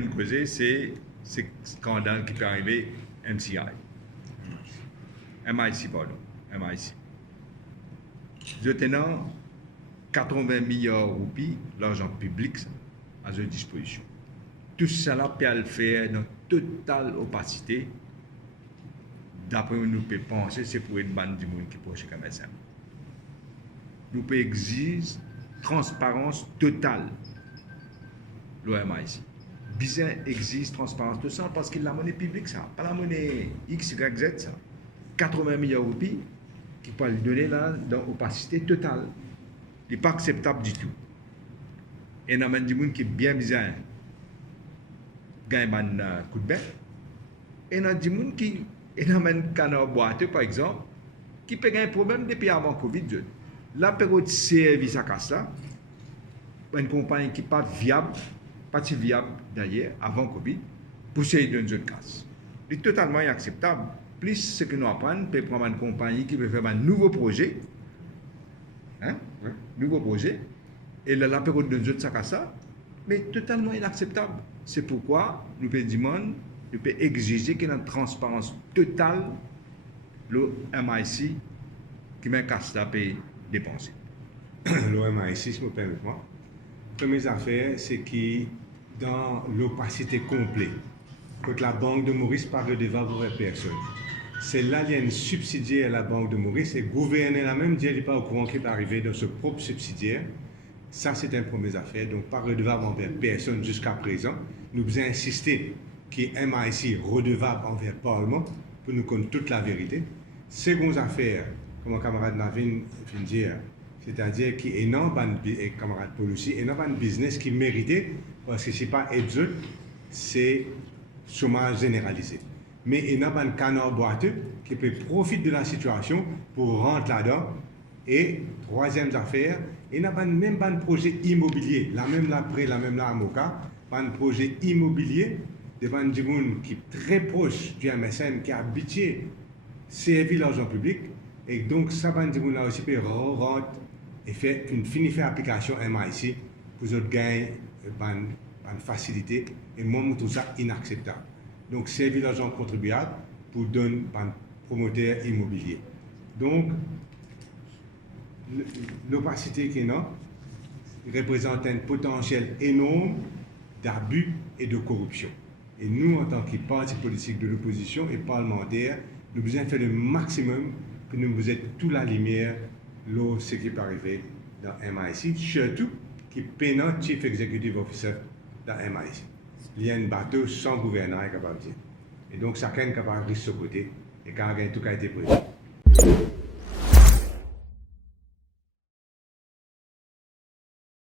nous causer, c'est ce scandale qui peut arriver MIC, pardon, MIC. Je tenant 80 milliards de roupies, l'argent public, à leur disposition. Tout cela peut le faire dans totale opacité. D'après nous pouvons penser, c'est pour une bande du monde qui est proche comme ça. Nous pouvons exiger transparence totale. L'OMA ici. Bizarre exige transparence totale parce que la monnaie publique, ça, pas la monnaie X, Y, Z, ça. 80 milliards de roupies qui peuvent le donner là dans opacité totale. Ce n'est pas acceptable du tout. Et il y a des gens qui est bien bizarre. Gagne un coup de bec. Et il y a des gens qui ont un canard boiteux, par exemple, qui peut gagner un problème depuis avant Covid. La période de service à casse là, une compagnie qui n'est pas viable, pas si viable d'ailleurs, avant Covid, pour essayer d'une zone casse. C'est totalement inacceptable. Plus ce que nous apprenons, peut prendre une compagnie qui veut faire un nouveau projet, nouveau projet, et la période d'une zone casse là, mais totalement inacceptable. C'est pourquoi nous pouvons demander, nous pouvons exiger qu'il y ait une transparence totale, le MIC qui met casse là paye dépenser. Le MIC, si je me permets, moi. Première affaire, c'est que dans l'opacité complète, quand la Banque de Maurice parle de valeur personne, c'est l'alien subsidiaire à la Banque de Maurice et gouverner la même dit pas au courant qui est arrivé dans ce propre subsidiaire. Ça, c'est une première affaire. Donc, pas redevable envers personne jusqu'à présent. Nous avons insisté que MIC redevable envers le Parlement pour nous connaître toute la vérité. Seconde affaire, comme mon camarade Navin vient de dire, c'est-à-dire qu'il y a un camarade Paul aussi, il y a un business qui méritait, parce que ce n'est pas aide, c'est chômage généralisé. Mais il y a un canard boiteux qui peut profiter de la situation pour rentrer là-dedans. Et troisième affaire, il y a même pas un projet immobilier, la même là près, la même là à Moka, un projet immobilier de gens qui est très proche du MSM, qui a habitué servir l'argent public. Et donc, ça va nous là aussi peut rentrer et faire une finie application MIC pour vous gagner une facilité. Et moi, je trouve ça inacceptable. Donc, servir l'argent contribuable pour donner un promoteur immobilier. Donc, l'opacité qu'il y a représente un potentiel énorme d'abus et de corruption. Et nous, en tant que parti politique de l'opposition et parlementaire, nous devons faire le maximum pour nous vous êtes toute la lumière de ce qui peut arriver dans MIC, surtout qui est notre Chief Executive Officer dans MIC. Il y a un bateau sans gouverneur capable de dire. Et donc, chacun est capable de ce côté et quand tout a été prévu.